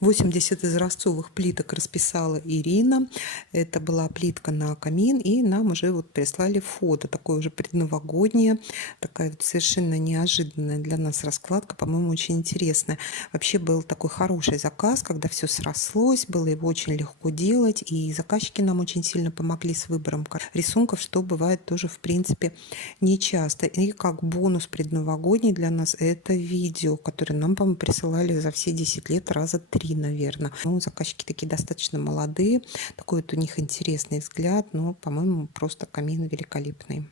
80 изразцовых плиток расписала Ирина. Это была плитка на камин, и нам уже вот прислали фото, такое уже предновогоднее, такая вот совершенно неожиданная для нас раскладка, по-моему, очень интересная. Вообще был такой хороший заказ, когда все срослось, было его очень легко делать, и заказчики нам очень сильно помогли с выбором рисунков, что бывает тоже, в принципе, не часто. И как бонус предновогодний для нас это видео, которое нам, по-моему, присылали за все 10 лет раза 3, наверное. Ну, заказчики такие достаточно молодые, такой вот у них интересный взгляд, но, по-моему, просто камин великолепный.